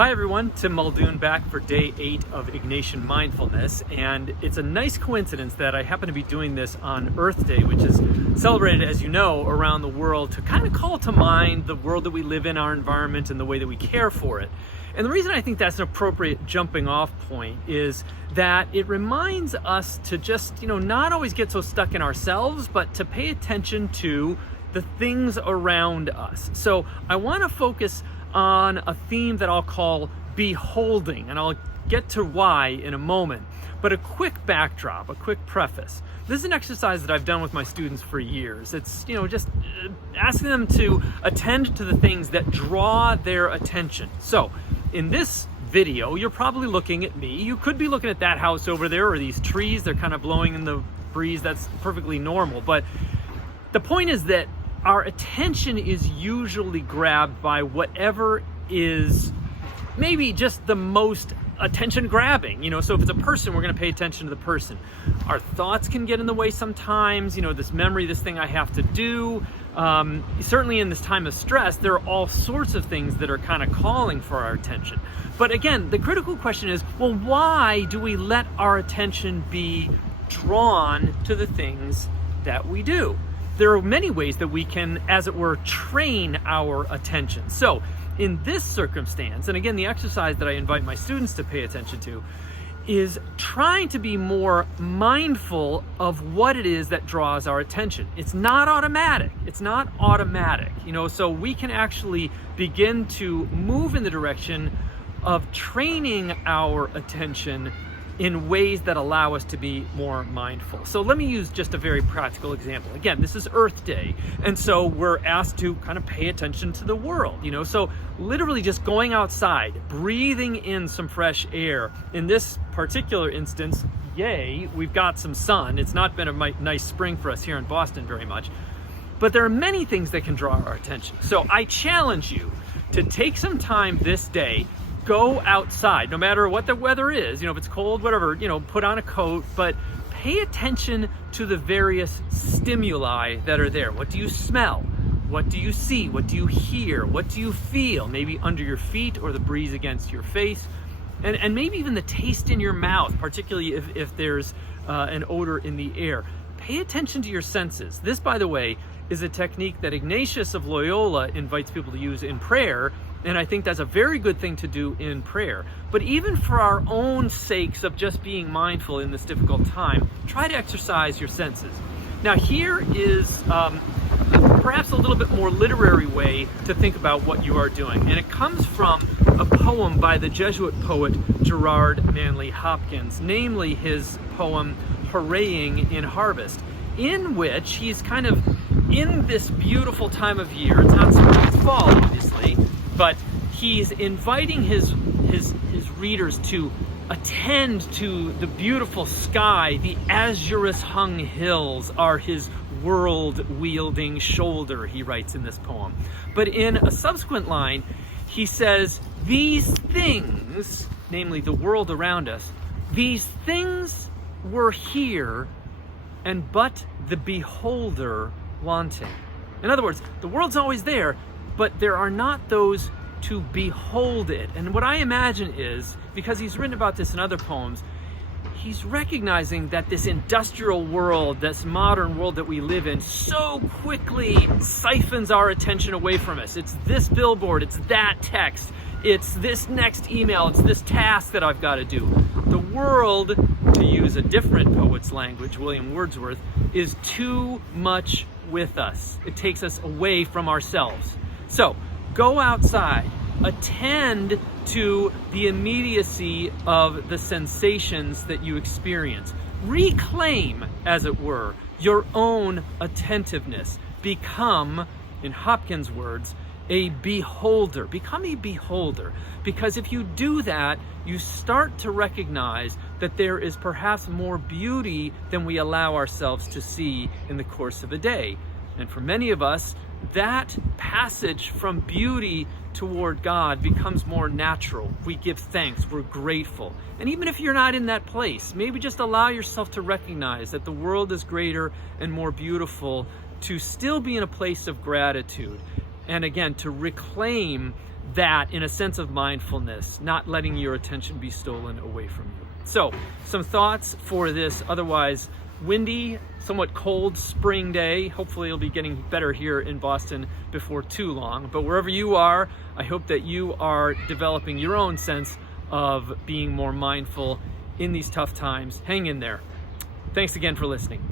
Hi everyone, Tim Muldoon back for day 8 of Ignatian mindfulness, and it's a nice coincidence that I happen to be doing this on Earth Day, which is celebrated, as you know, around the world to kind of call to mind the world that we live in, our environment, and the way that we care for it. And the reason I think that's an appropriate jumping off point is that it reminds us to just, not always get so stuck in ourselves, but to pay attention to the things around us. So I want to focus on a theme that I'll call beholding, and I'll get to why in a moment. But a quick backdrop, a quick preface. This is an exercise that I've done with my students for years. It's, just asking them to attend to the things that draw their attention. So in this video, you're probably looking at me. You could be looking at that house over there or these trees. They're kind of blowing in the breeze. That's perfectly normal. But the point is that our attention is usually grabbed by whatever is maybe just the most attention grabbing. So if it's a person, we're going to pay attention to the person. Our thoughts can get in the way sometimes, this memory, this thing I have to do. Certainly in this time of stress, there are all sorts of things that are kind of calling for our attention. But again, the critical question is, well, why do we let our attention be drawn to the things that we do? There are many ways that we can, as it were, train our attention. So in this circumstance, and again, the exercise that I invite my students to pay attention to is trying to be more mindful of what it is that draws our attention. It's not automatic. So we can actually begin to move in the direction of training our attention in ways that allow us to be more mindful. So let me use just a very practical example. Again, this is Earth Day, and so we're asked to kind of pay attention to the world, So literally just going outside, breathing in some fresh air. In this particular instance, yay, we've got some sun. It's not been a nice spring for us here in Boston very much, but there are many things that can draw our attention. So I challenge you to take some time this day. Go outside, no matter what the weather is, if it's cold, whatever, put on a coat, but pay attention to the various stimuli that are there. What do you smell? What do you see? What do you hear? What do you feel? Maybe under your feet or the breeze against your face, and maybe even the taste in your mouth, particularly if there's an odor in the air. Pay attention to your senses. This, by the way, is a technique that Ignatius of Loyola invites people to use in prayer. And I think that's a very good thing to do in prayer. But even for our own sakes of just being mindful in this difficult time, try to exercise your senses. Now here is perhaps a little bit more literary way to think about what you are doing. And it comes from a poem by the Jesuit poet Gerard Manley Hopkins, namely his poem Hooraying in Harvest, in which he's kind of in this beautiful time of year. It's not spring, it's fall, obviously. But he's inviting his readers to attend to the beautiful sky. The azurous-hung hills are his world-wielding shoulder, he writes in this poem. But in a subsequent line, he says, these things, namely the world around us, these things were here, and but the beholder wanting. In other words, the world's always there, but there are not those to behold it. And what I imagine is, because he's written about this in other poems, he's recognizing that this industrial world, this modern world that we live in, so quickly siphons our attention away from us. It's this billboard, it's that text, it's this next email, it's this task that I've got to do. The world, to use a different poet's language, William Wordsworth, is too much with us. It takes us away from ourselves. So go outside, attend to the immediacy of the sensations that you experience. Reclaim, as it were, your own attentiveness. Become, in Hopkins' words, a beholder. Become a beholder. Because if you do that, you start to recognize that there is perhaps more beauty than we allow ourselves to see in the course of a day. And for many of us, that passage from beauty toward God becomes more natural. We give thanks, we're grateful. And even if you're not in that place, maybe just allow yourself to recognize that the world is greater and more beautiful, to still be in a place of gratitude. And again, to reclaim that in a sense of mindfulness, not letting your attention be stolen away from you. So, some thoughts for this otherwise windy, somewhat cold spring day. Hopefully it'll be getting better here in Boston before too long. But wherever you are, I hope that you are developing your own sense of being more mindful in these tough times. Hang in there. Thanks again for listening.